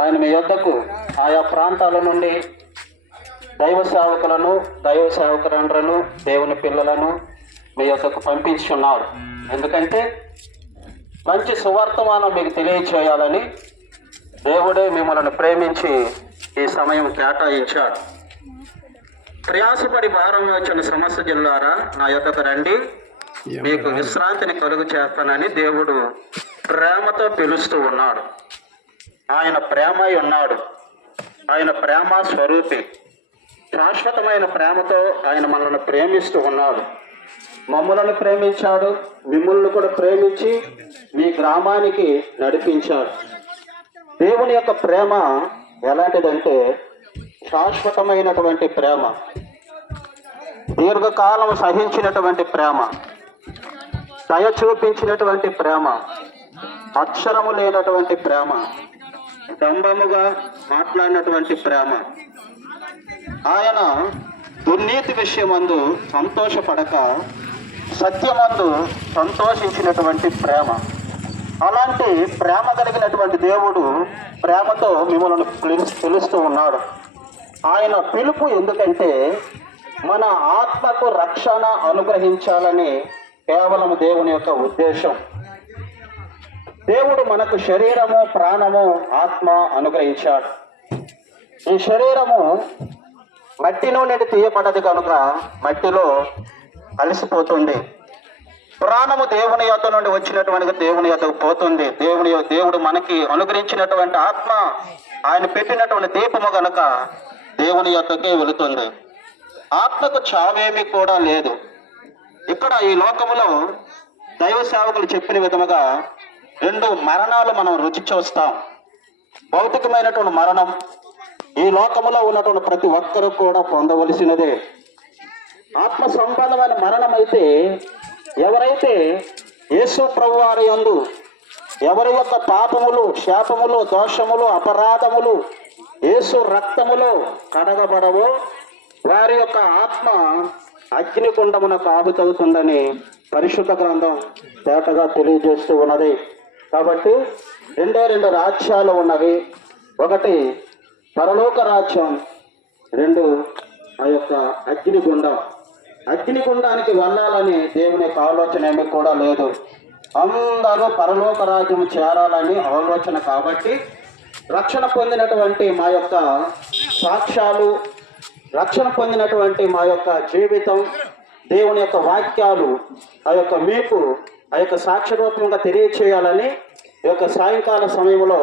ఆయన మీ యొద్దకు ఆయా ప్రాంతాల నుండి దైవ సేవకులను, దైవ సేవకులను, దేవుని పిల్లలను మీ యొద్దకు పంపించున్నాడు. ఎందుకంటే మంచి సువార్తమానం మీకు తెలియచేయాలని దేవుడే మిమ్మల్ని ప్రేమించి ఈ సమయం కేటాయించాడు. ప్రయాసపడి భారం వచ్చిన సమస్య జిల్లారా నా యొద్దకు రండి, మీకు విశ్రాంతిని కలుగు చేస్తానని దేవుడు ప్రేమతో పిలుస్తూ ఉన్నాడు. ఆయన ప్రేమై ఉన్నాడు. ఆయన ప్రేమ స్వరూపి. శాశ్వతమైన ప్రేమతో ఆయన మనల్ని ప్రేమిస్తూ ఉన్నాడు. మమ్మలను ప్రేమించాడు, మిమ్మల్ని కూడా ప్రేమించి మీ గ్రామానికి నడిపించాడు. దేవుని యొక్క ప్రేమ ఎలాంటిదంటే శాశ్వతమైనటువంటి ప్రేమ, దీర్ఘకాలం సహించినటువంటి ప్రేమ, దయ చూపించినటువంటి ప్రేమ, అక్షరము లేనటువంటి ప్రేమ, దంభముగా మాట్లాడినటువంటి ప్రేమ. ఆయన దుర్నీతి విషయమందు సంతోషపడక సత్యమందు సంతోషించినటువంటి ప్రేమ. అలాంటి ప్రేమ కలిగినటువంటి దేవుడు ప్రేమతో మిమ్మల్ని పిలుస్తూ ఉన్నాడు. ఆయన పిలుపు ఎందుకంటే మన ఆత్మకు రక్షణ అనుగ్రహించాలని కేవలం దేవుని యొక్క ఉద్దేశం. దేవుడు మనకు శరీరము, ప్రాణము, ఆత్మ అనుగ్రహించాడు. ఈ శరీరము మట్టిలో నుండి తీయబడ్డది కనుక మట్టిలో కలిసిపోతుంది. ప్రాణము దేవుని యొద్ద నుండి వచ్చినటువంటి దేవుని యొద్దకు పోతుంది. దేవుడు మనకి అనుగ్రహించినటువంటి ఆత్మ, ఆయన పెట్టినటువంటి దీపము కనుక దేవుని యొద్దకే వెళుతుంది. ఆత్మకు చావేమీ కూడా లేదు. ఇక్కడ ఈ లోకములో దైవ సేవకులు చెప్పిన విధముగా 2 మరణాలు మనం రుచి చూస్తాం. భౌతికమైనటువంటి మరణం ఈ లోకములో ఉన్నటువంటి ప్రతి ఒక్కరూ కూడా పొందవలసినదే. ఆత్మ సంబంధమైన మరణం అయితే ఎవరైతే యేసు ప్రభువారి యందు ఎవరి యొక్క పాపములు, శాపములు, దోషములు, అపరాధములు యేసు రక్తములో కడగబడవో వారి యొక్క ఆత్మ అగ్నికుండమునకు ఆహుతవుతుందని పరిశుద్ధ గ్రంథం తేటగా తెలియజేస్తూ ఉన్నది. కాబట్టి 2 రాజ్యాలు ఉన్నవి. ఒకటి పరలోక రాజ్యం, 2 ఆ యొక్క అగ్నిగుండం. అగ్నిగుండానికి వెళ్ళాలని దేవుని యొక్క ఆలోచన ఏమీ కూడా లేదు. అందరూ పరలోక రాజ్యం చేరాలని ఆలోచన. కాబట్టి రక్షణ పొందినటువంటి మా యొక్క సాక్ష్యాలు, రక్షణ పొందినటువంటి మా యొక్క జీవితం, దేవుని యొక్క వాక్యాలు మీకు ఆ యొక్క సాక్ష్య రూపంగా తెలియచేయాలని ఈ యొక్క సాయంకాల సమయంలో